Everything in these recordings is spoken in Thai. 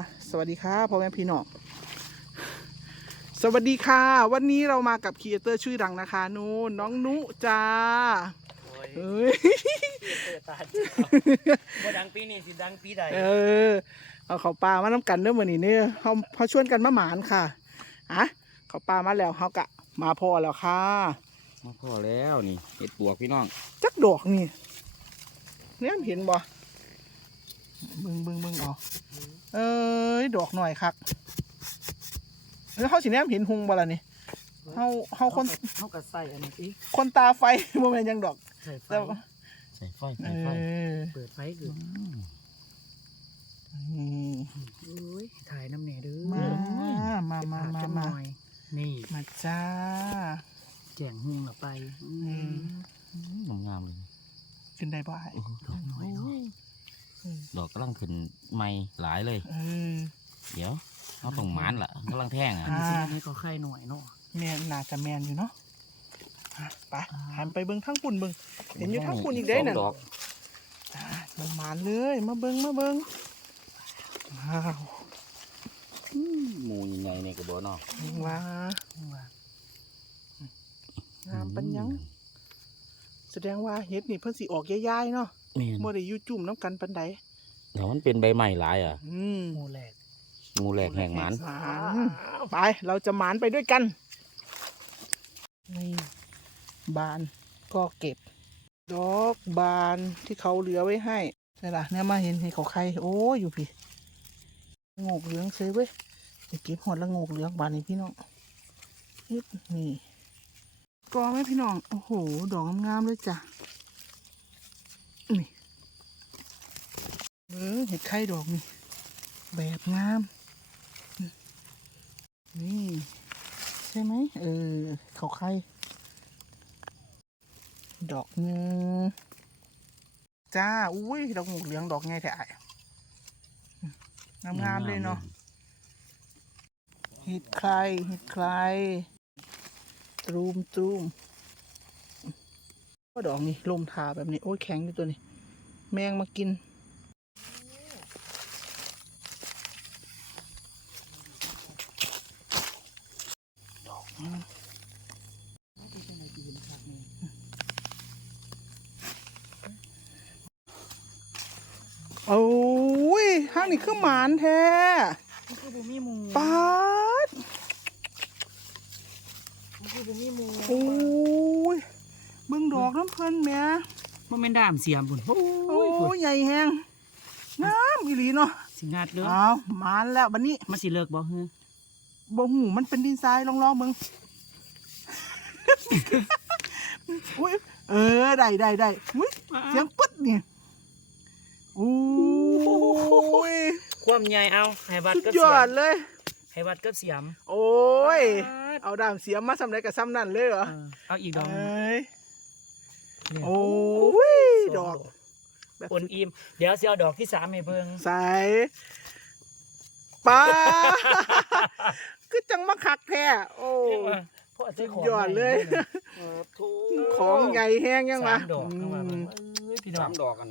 อะสวัสดีค่ะพ่อแม่พี่น้องสวัสดีค่ะ วันนี้เรามากับครีเอเตอร์ชื่อดังนะคะนูนน้องนุจ้าโอ้ยเอ้ยเปิดตาเจ้าบ่ดังปีนี้สิดังปีใดเออเอาเขาวปลามาน้ำกันเด้อมื้อนี้เนี่ยเขาเขาชวนกันมาหมานค่ะอะเขาวปลามาแล้วเขากะ มาพอแล้วค่ะ มาพอแล้วนี่เห็ดปวกพี่น้องจักดอกนี่เนี่ยเห็นบ่ เบิ่งเบิ่งเบิ่งเอาเอ้ยดอกหน่อยครับแล้วเขาสิแนมเห็นหุงบ่ล่ะนี่เฮาเฮาคนเฮาก็ใส่อันนี้อีกคนตาไฟบ่แม่นหยังดอกใส่ไฟแต่ว่าใส่ไฟเอใส่ไฟอเปิดไฟคือนี่โอ้ยถ่ายน้ำแหน่เด้อมามามามาจังหมาน่อยนี่มาจ้าแจงหุงละไปอือืมมงามๆเลย ขึ้นได้บ่ไอ้ดอกน้อยเนาะ ดอกกำลังขึ้นใหม่หลายเลยเออเดี๋ยวเอาต้องหมานล่ะกำลังแท่งอะอันนี้สิอันนี้ก็ไข่หน่อยเนาะแม่นน่าจะแม่นอยู่เนาะอะไปหันไปเบิ่งทั้งปุ่นเบิ่งเห็นอยู่ทั้งปุ่นอีกเด้น่ะ สงดอกอะมาหมานเลยมาเบิ่งมาเบิ่งว้าวหมูใหญ่ๆในกระบอกเนาะว้าว่างามปัญญัง แสดงว่าเฮ็ดนี่เพิ่นสิออกย่ายๆเนาะ แม่นบ่ได้อยู่จุ่มน้ำกันปานใดเดี๋ยวมันเป็นใบใหม่หลายอะอืมหมูแหลกหมูแหลกแห่งหมานหมานไป เราจะหมานไปด้วยกันนี่บานก็เก็บ ดอกบานที่เขาเหลือไว้ให้ใช่ละเนี่ยมาเห็นเห็นเขาใครโอ้ยอยู่พี่โงกเหลืองเซยเว้ยไปเก็บหอดละโงกเหลืองบานนี่พี่น้องยึดนี่กอไหมพี่น้องโอ้โหดอกงามๆเลยจ้ะ เออเห็ดไข่ดอกนี่ แบบงาม นี่ ใช่ไหมเออเขาไข่ดอกหนึงจ้า อุ้ย ดอกหมูเหลืองดอกไงแท้อะงามงามๆเลยเนาะเห็ดใครเห็ดใครตรูมตรูมก็ดอกนี่ลมทาแบบนี้ โอ้ยแข็งอยู่ตัวนี้ แมงมากิน ดอกนี่โอ้ยห้างนี่คือหมานแท้มันคือบ่มีหมูปาดมันคือบ่มีหมูโอ้ยเบิ่งดอกน้ำเพลินแหม่มันเป็นด้ามเสียมพุ่นโอ้โอ้ยพุ่นยใหญ่แฮง งามอีหลีเนาะสิงัดเด้ออ้าวหมานแล้วบัดนี้มันสิเลิกบ่ฮือบ่หูมันเป็นดินทรายลองลองๆมึงอุ้ยเออได้ได้ได้อุ้ยเสียงปึ๊ดเนี่ยโอ้ยความใหญ่เอาให้วัดสุดกับยเสีอยดมเลยให้วัดกับเสียม โอ้ยเอาดามเสียมมาสำเร็จกับซ้ำนั่นเลยเหรอเออเอาอีกดอกเอ้ยเนี่ยโอ้ยสงดอก แบบปนอิ่มเดี๋ยวสิเอาดอกที่สามให้เบิ่งใสป้าคือจังมาคักแท้โอ้เพราะสุดยอดเลยของใหญ่แห้งยังวะสามดอกเข้ามาเบิ่งเอ้ยพี่น้อสางมดอกกัน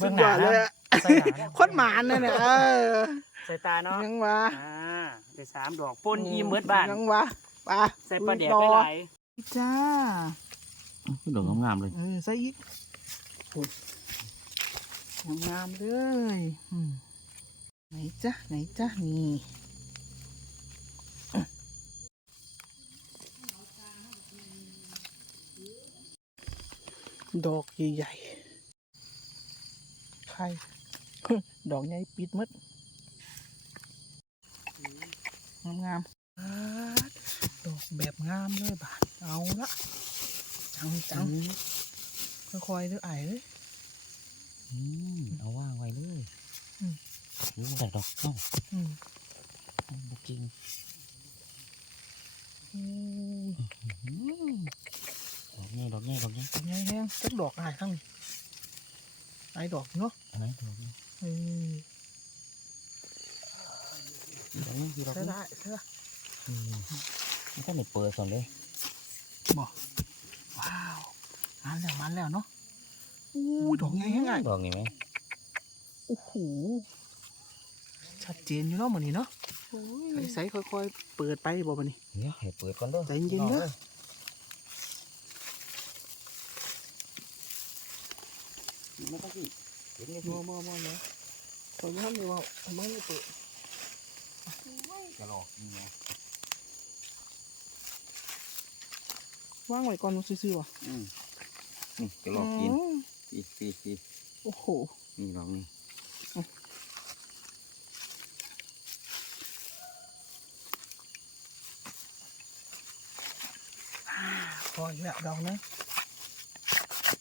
สุดยอดเลยอะใส่หนาโคตรหมานเลยเนี่ยเออใส่ตาเนาะยังวะอ่าได้สามดอกปนอิ่มเบิดบ้าน ยังวะป้าใส่ปลาแดกไปหลายจ้า ดอกงามๆเลย เออใส่อีกโอ้ย งามๆเลยอืมไหนจ้ะไหนจ้ะนี่ดอกใหญ่ๆใครดอกใหญ่ปิดมดงามๆอ่าดอกแบบงามเลยบาทเอาละจังจังค่อยๆเด้อไอ้ายเอ้ย เอาว่างไว้เลยอืมนี่ใส่ดอกเอ้าอืมเอาบ่จริงอืมอืมดอกนี้ดอกนี้ดอกนี้เป็นไงแห้งจักดอกอ้ายทั้งนี้ไอ้ดอกเนาะอันไหนดอกนี้เออดอกนี้คือดอกใช่นี้ได้ใช่ได้อืมมันก็ไม่เปิดส่วนเลยบอกว้าวมันแล้วมันแล้วเนาะ อู้ดอกใหญ่แห้งไงดอกนี้ไหมโอ้โหชัดเจนอยู่เนาะมื้อนี้เนาะใสๆค่อยๆ เปิดไปบ่บัดนี้เดี๋ยวให้เปิดก่อนเด้อใจเย็นๆเด้อไม่ต้องพี่เห็นไหมบ่บ่บ่เนาะตัวนี้ทำอยู่ว่ามันไม่เปิดกระหลอกนี่ไงวางไว้ก่อนมันซื่อๆว่ะอืมนี่กระหลอกกิน มอีอีอีโอ้โห นี่หลอกนี่พออีกแล้วดอกนึง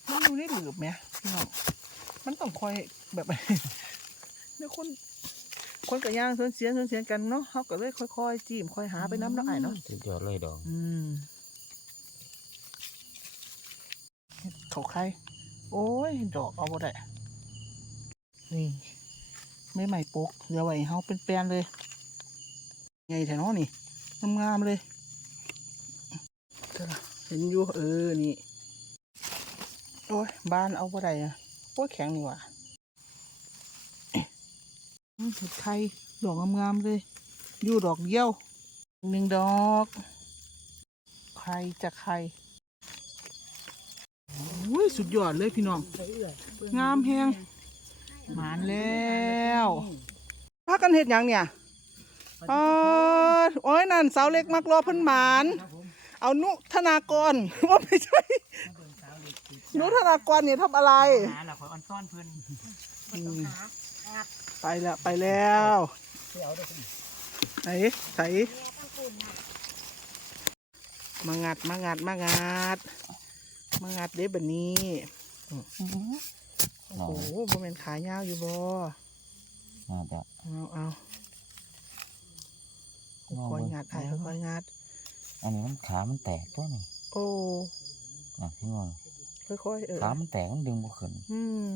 มันอยู่ในหลืบไหมพี่น้องมันต้องคอยแบบเนี่ยคนคนกับย่างเสียนเสียนเสียนกันเนาะเขาก็เลยค่อยๆจิ้มค่อยหาไปน้ำเนาะไอ้ายเนาะสุดยอดเลยดอกอืมเขาใคร โอ้ย ดอกเอาบ่ได้ นี่ไม่ใหม่ปกเดี๋ยวไว้ให้เฮาเป็นแปลนเลย ใหญ่แถวน้อนี่งามๆเลยเห็นอยู่เออ นี่ โอ้ย บ้านเอาบ่ได้อะโอ้ย แข็งนี่ว่ะเห็ดไทยดอกงามๆเลย อยู่ดอกเดียวหนึ่งดอก ใครจะใคร อ้ยสุดยอดเลยพี่น้อง งามแฮงหมานแล้วพากันเห็ดหยังเนี่ยเออโอ้ยนั่นสาวเล็กมักรอเพิ่นหมาน เอานุธนากรว่าไม่ใช่ นุธนากรเนี่ยทำอะไร หาหลักคอยออนซ่อนเพิ่นอืมไปแล้วไปแล้วไหนใส่มางัดมางัดมางัด มางัดเด้แบบนี้หลอโอ้กโหบ่เป็นขายาวอยู่บ่มาจะเอาเอาค่อยงัดไอ้ค่อยงัด อันนี้มันขามันแตกตัวนี่โอ้อะพี่งอนค่อยๆเออขามันแตกมันดึงบ่ขึ้นอืม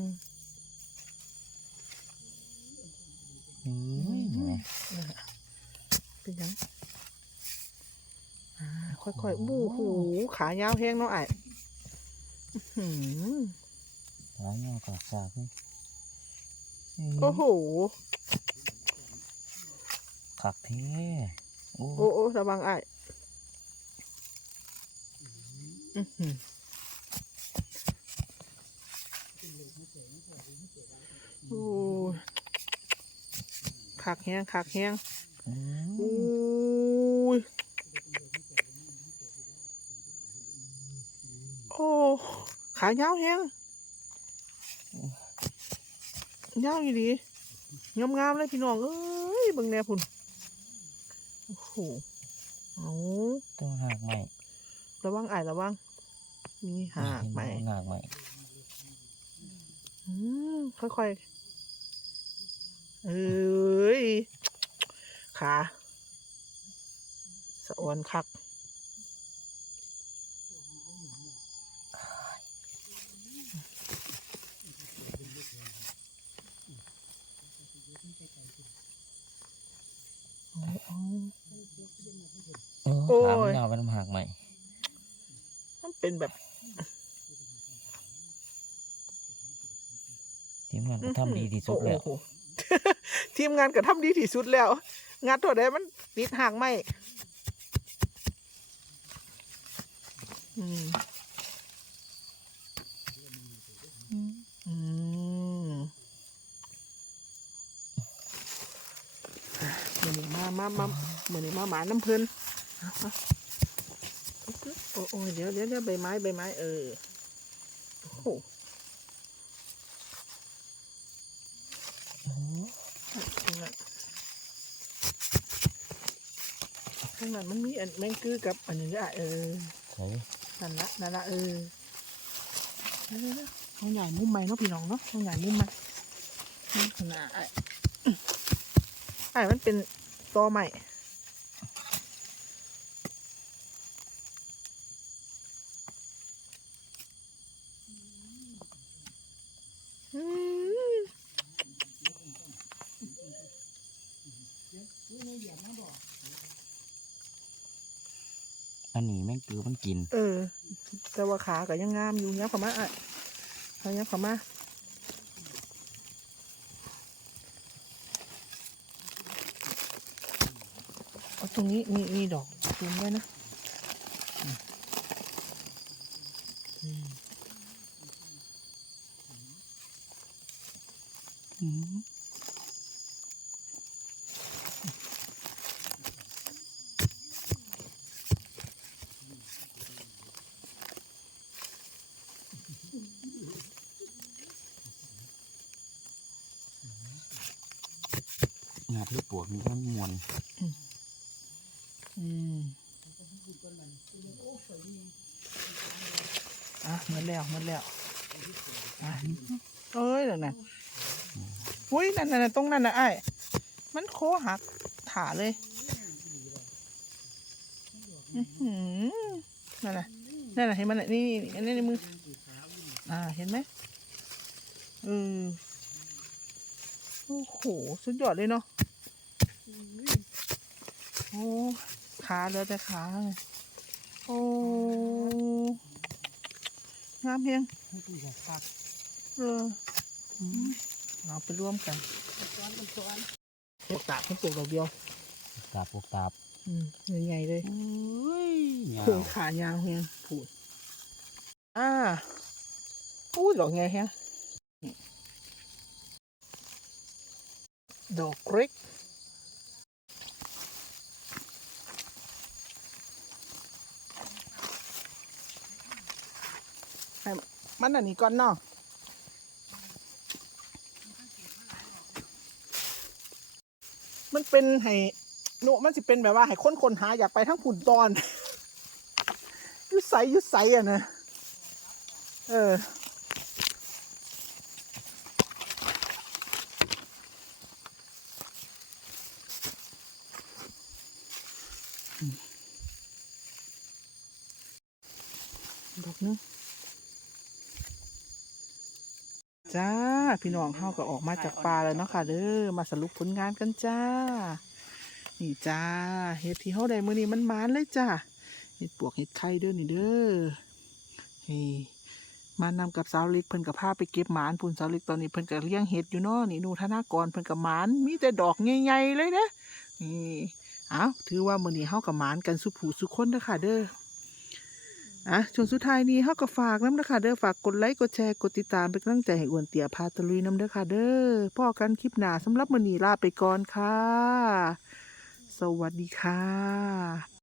นี่เห็นไหมเป็นหยังอ่าค่อยๆบู้หูขายาวแห้งเนาะไอ้อื้อ หือขาเงากากซากนี่โอ้โหขักเท่โอ้โอ้โอ้ระวังไอ้อื้อหือโอ้ยคักแห้งคักแห้งอืมโอ้ยโอ้ขายาวแห้งยาวอยู่ดีงามงามๆเลยพี่น้องเอ้ยเบิ่งแน่พุ่นโอ้โหเอาต้องหักใหม่ระวังไอ้ายระวังมีหากไหมหักใหม่อืมค่อยๆ เอ้ย ขา สะอวนคัก เออ โอ้ย ขา มันยาวเป็นหักใหม่ มันเป็นแบบทีมงานก็ทำดีที่สุดแล้ว โอ้โหทีมงานก็ทำดีที่สุดแล้ว งานตัวใดมันติดห่างไหมอืมอืมมือนี้มามามามือนี้มาหมาน้ำเพลินเอาเอา โอ้โอ้ยเดี๋ยวเดี๋ยวเดี๋ยวใบไม้ใบไม้เออโอ้โหข้างนั้นข้างนั้นมันมีอันแมงคือกับอันนี้ด้วยอะเออใช่นั่นละนั่นละเออเดี๋ยวๆๆเอาใหญ่มุมใหม่เนาะพี่น้องเนาะเอาใหญ่มุมใหม่นี่ขนาดไอ้ไอ้มันเป็นตอใหม่ อันนี้แม่งคือมันกิน เออแต่ว่าขาก็ยังงามอยู่ยับเขามาอะเอายับเข้ามาตรงนี้มีมีดอกซูมไว้นะอืม มอืมงาที่ปวกมันก็มวนอืมอะเหมือนแล้วเหมือนแล้วอะเอ้ยเดี๋ยวนะอุ้ยนั่นน่ะตรงนั้นน่ะไอ้มันโคหักถาเลยอื้อหือนั่นน่ะนั่นน่ะเห็นมันน่ะนี่นี่อันนี้ในมืออ่าเห็นไหมเออ โอ้โห สุดยอดเลยเนาะโอ้ขาเหลือแต่ขาเลยโอ้งามเพียงเอออืมเอาไปร่วมกันพวกตากพวกปลูกดอกเดียวตาบปวกตาบอืมใหญ่ๆเลยโอ้ยยาโครงวขายาวเฮียงผูดอ่าอู้ดอกไงฮะนี่ ดอกเล็กมันอันนี้ก่อนเนาะมันเป็นให้โนมันสิเป็นแบบว่าให้คนคนหาอยากไปทั้งผุนตอน ยุใสยุใสอะนะ เออ ดอกนึงจ้า พี่น้องเฮาก็ออกมาจากป่าแล้วเนาะค่ะเด้อมาสรุปผลงานกันจ้า นี่จ้าเห็ดที่เฮาได้มื้อนี้มันหมานเลยจ้าเห็ดปวกเห็ดไข่เด้อนี่เด้อนี่มานำกับสาวเล็กเพิ่นกับพาไปเก็บหมานพุ่นสาวเล็กตอนนี้เพิ่นก็เลี้ยงเห็ดอยู่เนาะนี่นูธนากรเพิ่นกับหมานมีแต่ดอกใหญ่ๆเลยนะนี่ เอาถือว่ามื้อนี้เฮากับหมานกันสุผูสุคนเด้อค่ะเด้ออะช่วงสุดท้ายนี้เฮาก็ฝากน้ำเด้อค่ะเด้อฝากกดไลค์กดแชร์กดติดตามเป็นกำลังใจให้อ้วนเตี่ยพาตะลุยน้ำเด้อค่ะเด้อพ่อกันคลิปหน้าสำหรับมื้อนี้ลาไปก่อนค่ะ สวัสดีค่ะ